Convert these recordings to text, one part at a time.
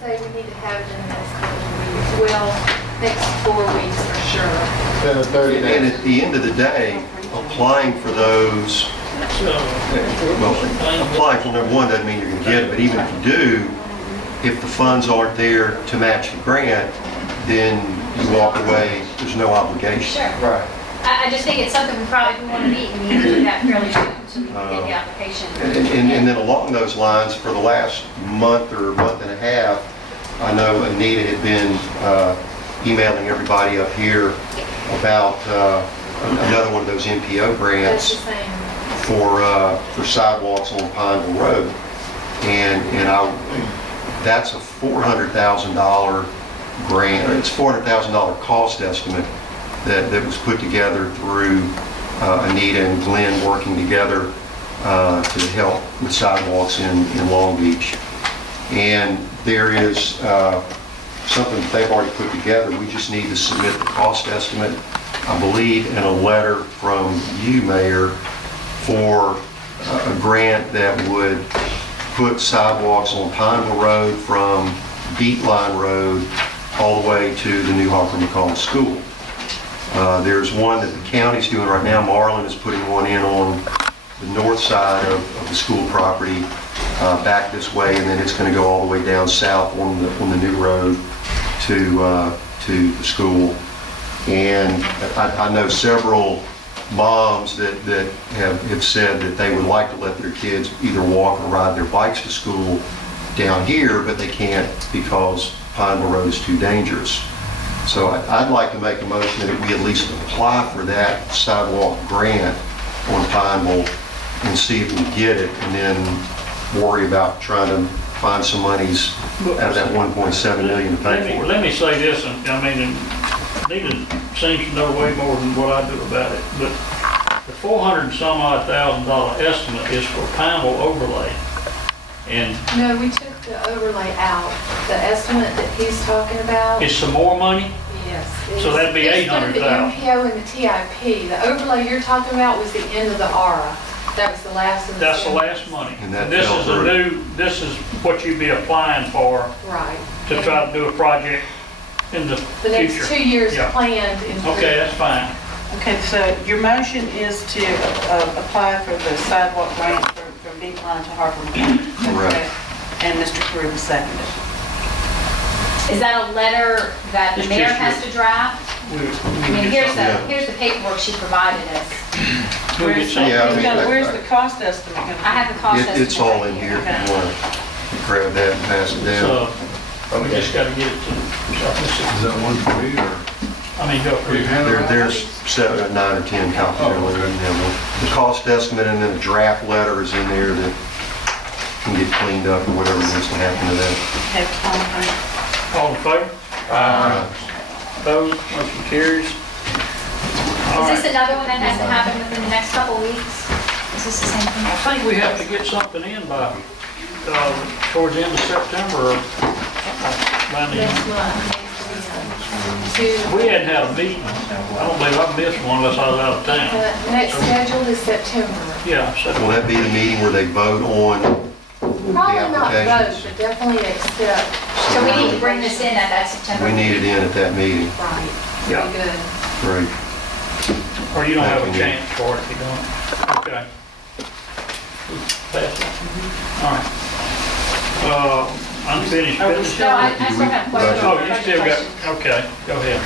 say we need to have it in the next couple of weeks. Well, next 4 weeks for sure. 30 days. And at the end of the day, applying for those, well, applying for number one doesn't mean you're going to get it, but even if you do, if the funds aren't there to match the grant, then you walk away, there's no obligation. Sure. Right. I just think it's something we probably, if we want to meet, we need to do that fairly soon, so we can get the application. And then along those lines, for the last month or month and a half, I know Anita had been emailing everybody up here about another one of those MPO That's grants the same. for sidewalks on Pineville Road. And that's a $400,000 grant, or it's $400,000 cost estimate that was put together through Anita and Glenn working together to help with sidewalks in Long Beach. And there is something that they've already put together. We just need to submit the cost estimate, I believe, in a letter from you, Mayor, for a grant that would put sidewalks on Pineville Road from Beat Line Road all the way to the new Harper McCall School. There's one that the county's doing right now. Marlin is putting one in on the north side of the school property, back this way, and then it's going to go all the way down south on the new road to the school. And I know several moms that have said that they would like to let their kids either walk or ride their bikes to school down here, but they can't because Pineville Road is too dangerous. So I'd like to make a motion that we at least apply for that sidewalk grant on Pineville and see if we get it, and then worry about trying to find some monies out of that 1.7 million to pay for it. Let me say this, and I mean, Nita seems to know way more than what I do about it, but the $400 and some odd thousand estimate is for Pineville overlay. And No, we took the overlay out. The estimate that he's talking about. it's some more money? Yes. So that'd be it's for the 800,000. MPO and the TIP. The overlay you're talking about was the end of the ARA. That was the last of the. That's the last money. And that This fell is a through. this is what you'd be applying for Right. to try to do a project in the The next future. 2 years Yeah. planned. in- Okay, that's fine. Okay, so your motion is to apply for the sidewalk grant from Beach Line to Harper McCall. Is that Right. correct? And Mr. Karuba seconded. Is that a letter that the It's mayor just has to draft? We I mean, can get something. here's the paperwork she provided us. We'll get something. Yeah, I mean, Where's the cost estimate going to be? I have the cost estimate. It's all right in here if Okay. you want to grab that and pass it down. So, we just gotta get it to, Is that one for you or? I mean, go for it. There's 9 or 10 copies there. The cost estimate and then the draft letter is in there that can get cleaned up or whatever needs to happen to that. Have all in favor? All in favor? Opposed? Motion carries. All Is right. this another one that has to happen within the next couple of weeks? Is this the same thing? I think we have to get something in by, towards the end of September or around the Next end. month. To, We hadn't had a meeting. I don't believe I missed one unless I was out of town. next scheduled is September. Yeah, Will so, that be the meeting where they vote on Probably not vote, applications. but definitely accept. So we need to bring this in at that September. We need it in at that meeting. Right. Yeah. Very good. Great. or you don't have a Thank you. chance for it if you don't. Okay. Pass it. All right. Unfinished business. No, I still have questions. Oh, you still got, okay, go ahead.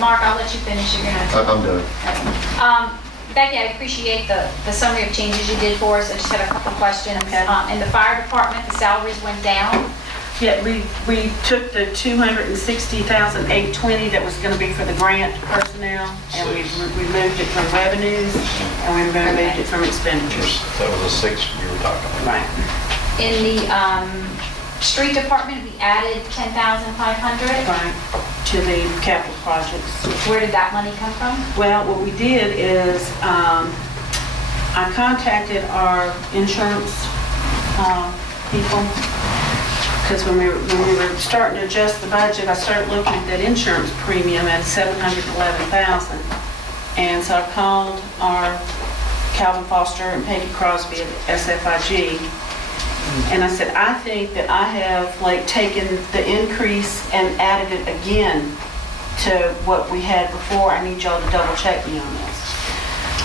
Mark, I'll let you finish. You're gonna. I'm done. Becky, I appreciate the summary of changes you did for us. I just had a couple questions. Okay. In the fire department, the salaries went down. Yeah, we took the $260,820 that was going to be for the grant personnel, and we moved it from revenues, and we moved it from expenditures. That was a 6 you were talking about. Right. In the street department, we added 10,500. Right, to the capital projects. Where did that money come from? Well, what we did is, I contacted our insurance people, because when we were starting to adjust the budget, I started looking at that insurance premium at $711,000. And so I called our Calvin Foster and Peggy Crosby at SFIG, And I said, I think that I have like taken the increase and added it again to what we had before. I need y'all to double check me on this.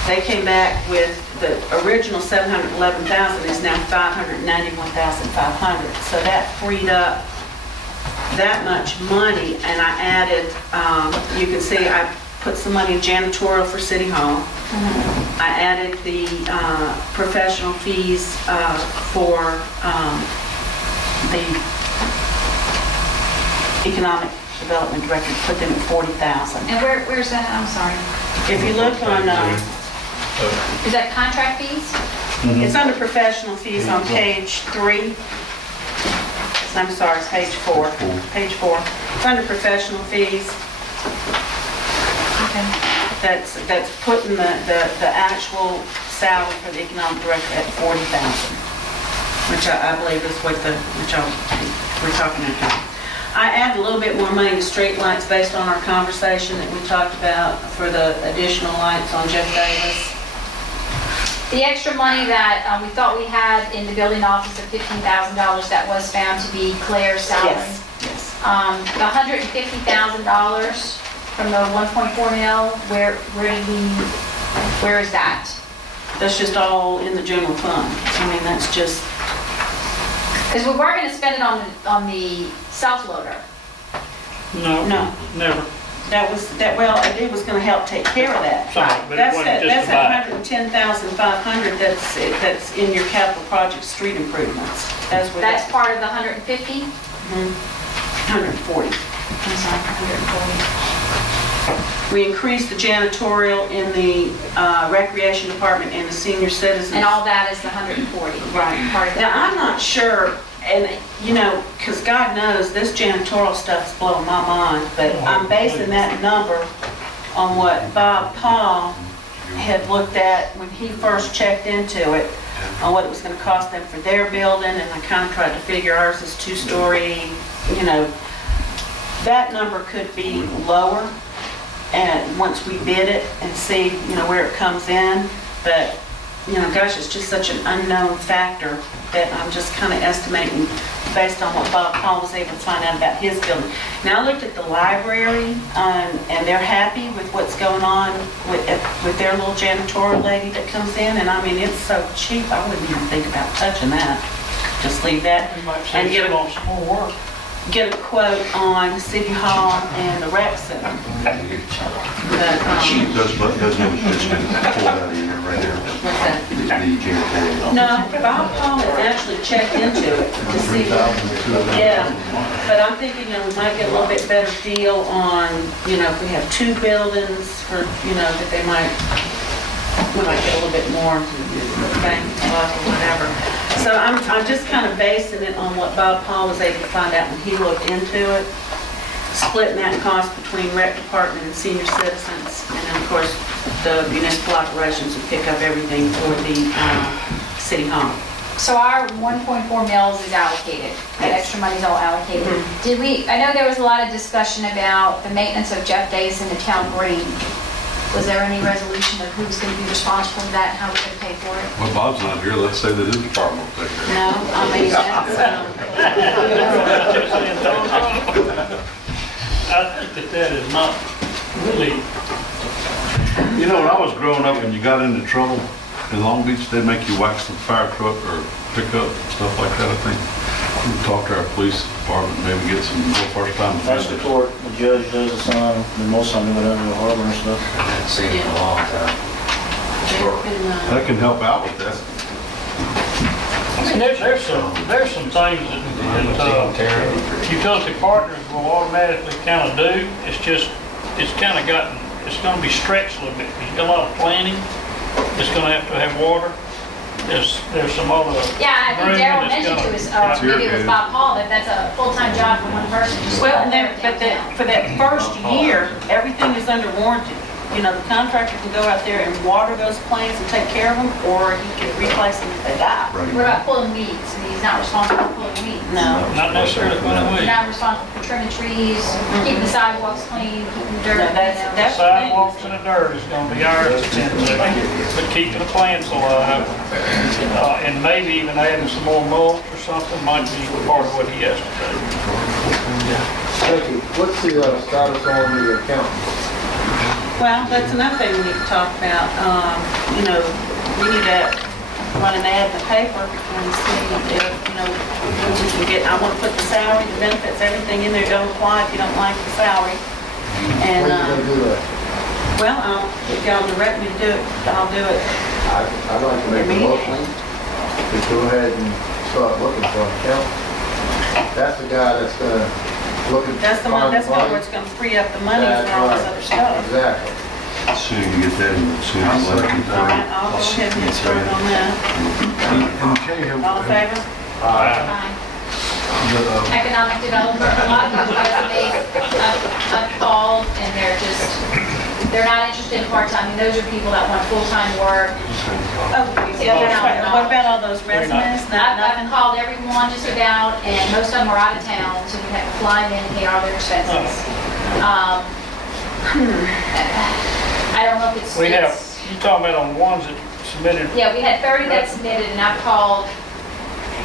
They came back with the original 711,000 is now 591,500. So that freed up that much money, and I added, you can see I put some money in janitorial for City Hall. I added the professional fees for the economic development director, put them at 40,000. And where's that? I'm sorry. If you look on, Is that contract fees? it's under professional fees on page 3. I'm sorry, it's page 4. Page 4. It's under professional fees. Okay. That's putting the actual salary for the economic director at 40,000, which I believe is what we're talking about. I add a little bit more money to streetlights based on our conversation that we talked about for the additional lights on Jeff Davis. The extra money that we thought we had in the building office of $15,000, that was found to be Claire's salary. Yes. The $150,000 from the 1.4 mil, where is that? That's just all in the general fund. I mean, that's just, Because we weren't gonna spend it on the self-loader. No, no. never. well, it was gonna help take care of that. Sorry, but it wasn't just That's to buy. at 110,500, that's in your capital project street improvements. That's where That's part of the 150? 140. I'm sorry, 140. We increased the janitorial in the recreation department and the senior citizens. And all that is the 140. Right. Part of Now, that. I'm not sure, and, you know, because God knows, this janitorial stuff's blowing my mind, but I'm basing that number on what Bob Paul had looked at when he first checked into it, on what it was going to cost them for their building, and I kind of tried to figure ours is 2-story, you know. That number could be lower, and once we bid it and see, you know, where it comes in, but, you know, gosh, it's just such an unknown factor that I'm just kind of estimating based on what Bob Paul was able to find out about his building. Now, I looked at the library, and they're happy with what's going on with their little janitorial lady that comes in, and I mean, it's so cheap, I wouldn't even think about touching that. Just leave that We might and save get some on some more work. a quote on City Hall and the rec center. But, Those numbers just been pulled out of here right there. what's that? The janitorial. No, Bob Paul has actually checked into it to see what, yeah. But I'm thinking, you know, we might get a little bit better deal on, you know, if we have 2 buildings for, you know, that we might get a little bit more bang for the buck or whatever. So I'm just kind of basing it on what Bob Paul was able to find out when he looked into it, splitting that cost between rec department and senior citizens, and then of course the municipal operations would pick up everything for the city hall. So our 1.4 mils is allocated, that Yes. extra money's all allocated. Mhm. I know there was a lot of discussion about the maintenance of Jeff Davis and the town green. Was there any resolution of who's going to be responsible for that, and how we're going to pay for it? Well, Bob's not here, let's say that his department will take care of it. No, I mean, that's, I think that is not really, You know, when I was growing up and you got into trouble in Long Beach, they'd make you wax the fire truck or pickup, stuff like that, I think. We talk to our police department, maybe get some more first time That's the offenders. court, the judge does assign, and most of them do it under the harbor and stuff. Seen it for a long time. That can help out with that. I mean, there's some things that utility partners will automatically kind of do. It's just, it's kind of gotten, it's going to be stretched a little bit. Because you got a lot of planning. It's going to have water. There's some other. Yeah, I think Daryl agreement mentioned that's to gonna- us, maybe it was Bob Paul, that that's a full-time job for one person. just well, to and then, everything but down. for that first year, everything is under warranty. you know, the contractor can go out there and water those plants and take care of them, or he can replace them if they die. Right. What about pulling weeds? I mean, he's not responsible for pulling weeds. No. Not necessarily putting He's weeds. not responsible for trimming trees, keeping the sidewalks clean, keeping the dirt, No, you that's- know. that's- Sidewalks and the dirt is gonna be ours to tend to, but keeping the plants alive, and maybe even adding some more mulch or something might be part of what he has to do. Thank you. What's the status on the accountant? Well, that's another thing we need to talk about. You know, we need to run an ad in the paper and see if, you know, we can get, I want to put the salary, the benefits, everything in there. Don't apply if you don't like the salary. When And, are you gonna do that? well, if y'all direct me to do it, I'll do it. I'd like to make a Immediately. motion to go ahead and start looking for an accountant. That's the guy that's gonna look at. That's the one, that's find where it's going to free up the money That's for all this right. other stuff. Exactly. As soon as you get that, as soon as you let it All right, I'll go ahead and get started on that. And Kay, All in favor? Economic development, a lot of those resumes I've called and they're not interested in part-time. I mean, those are people that want full-time work. Oh, yeah, that's right. What about all those resumes? Not I've nothing? called everyone just about, and most of them are out of town, so we have to fly them in and pay all their expenses. I don't know if it's. We have, it's- you talking about on ones that submitted. Yeah, we had 30 that submitted, and I've called,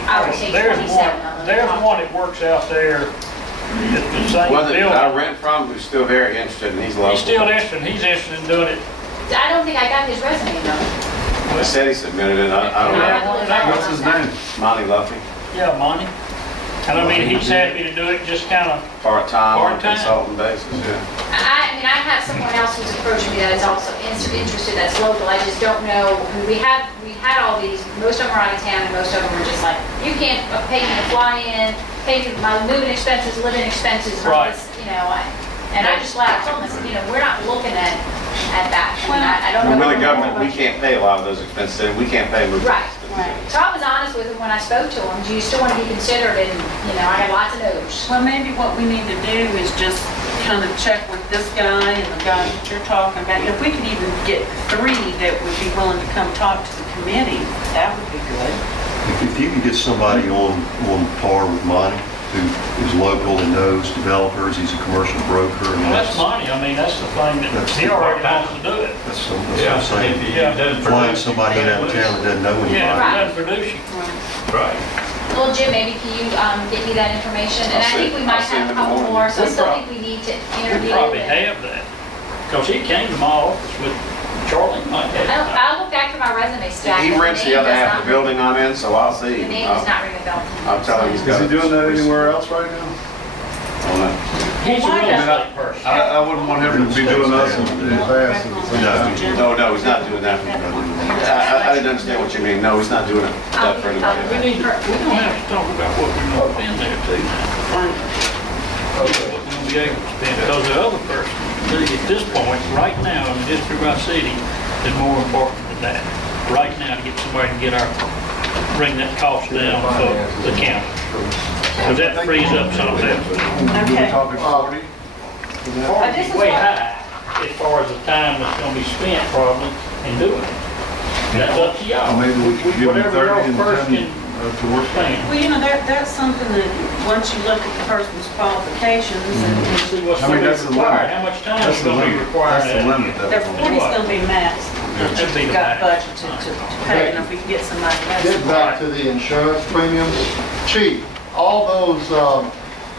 I would say There's 27 one, of them. there's one that works out there at the same One that I building. rent from who's still very interested and he's local. He's still interested, he's interested in doing it. I don't think I got his resume though. He said he submitted it, I don't know. what's his name? Monty Luffy, Yeah, Monty. And I mean, he's happy to do it, just kind of, part-time on a Part-time. consultant basis, yeah. I mean, I have someone else who's approaching me that is also interested, that's local. I just don't know. We had all these, most of them are out of town, and most of them were just like, you can't pay me to fly in, pay me my moving expenses, living expenses, and all Right. this, you know. And I just flat out told them, I said, you know, we're not looking at that. I mean, I don't know. And we're the government, we can't pay a lot of those expenses, and we can't pay moving. Right. Right. So I was honest with him when I spoke to him. Do you still want to be considered? And, you know, I got lots of no's. Well, maybe what we need to do is just kind of check with this guy and the guy that you're talking about. If we could even get 3 that would be willing to come talk to the committee, that would be good. If you can get somebody on par with Monty, who is local and knows developers, he's a commercial broker. and well, that's Monty. I mean, that's the thing that he already wants to do it. That's what I'm saying. Yeah, Flying somebody in out of town that doesn't know anybody. yeah, Right. it doesn't produce you. Right. Well, Jim, maybe can you get me that information? And I think we might I'll send have a them couple on. more, so I We still prob- think we need to We interview. probably and- have that. Because he came to my office with Charlie, might have. I'll look back through my resume stack. He but rents the name other does half not of the building I'm in, so I'll ring- see. The name does not ring a bell. to me. I'll tell him he's Is got. he doing that anywhere else right now? I don't know. He's a Why real not? estate person. I wouldn't want him to be doing us and fast. No, he's not doing that. I didn't understand what you mean. No, he's not doing it that for We anybody. need, we don't have to talk about what we're gonna spend there too. What we're gonna be able to spend, because the other person, really at this point, right now, in the district of our city, is more important than that. Right now, to get somebody to get our, bring that cost down for the county. Because that frees up some of that. Okay. Talking 40? this is Way what- high, as far as the time that's gonna be spent probably in doing it. That's up to y'all. Maybe we could give him Whatever 30 and y'all first 10 to work. plan. Well, you know, that's something that, once you look at the person's qualifications and See what's I mean, gonna that's be the required, limit. how much time That's is the gonna be limit. required. That's the limit. their 40's gonna be max. That'd be the Got max. budgeted to pay, and if we can get somebody Get else. back to the insurance premiums. Chief, all those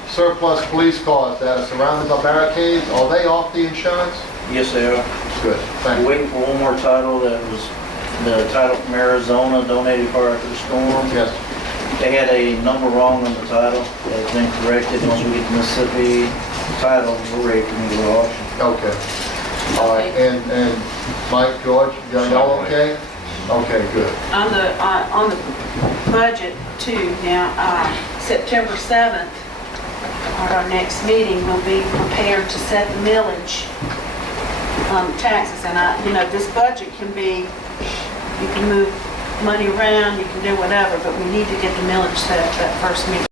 surplus police cars that are surrounded by barricades, are they off the insurance? Yes, they are. Good, thank I'm you. waiting for one more title that was the title from Arizona donated prior to the storm. Yes, They had a number wrong on the title. It's been corrected. Once we get the Mississippi title, we're ready for me to go to auction. okay. All right, and Mike, George, y'all okay? Okay, good. On the budget too, now, September 7th, at our next meeting, we'll be prepared to set the millage taxes. And you know, this budget can be, you can move money around, you can do whatever, but we need to get the millage set at that first meeting.